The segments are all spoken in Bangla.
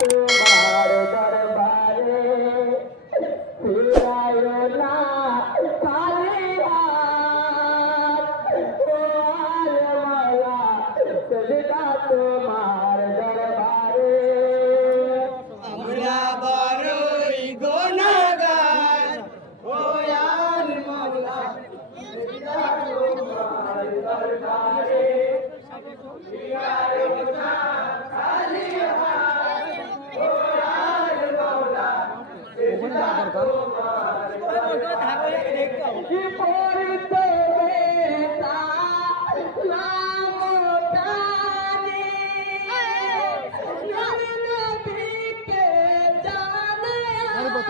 তোমার দরবারে ফিরায়ো না খালি হাত ও আল্লাহ মাওলা সেজদা তোমার দরবারে আমরা বড়ই গুনাহগার ও আর মাওলা কি পড়তে বেতা নাম জানি নবীকে জানে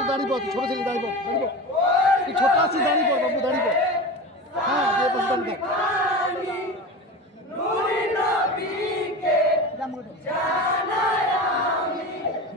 দাঁড়িয়ে তুই ছোট ছেলে দাঁড়িয়ে পড়, দাঁড়িয়ে। তুই ছোট আছিস দাঁড়িয়ে পড়, বাবু দাঁড়িয়ে পড়। হ্যাঁ, দিয়ে দাঁড়িয়ে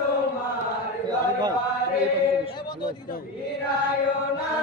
তোমার দরবারে ফিরায়ো না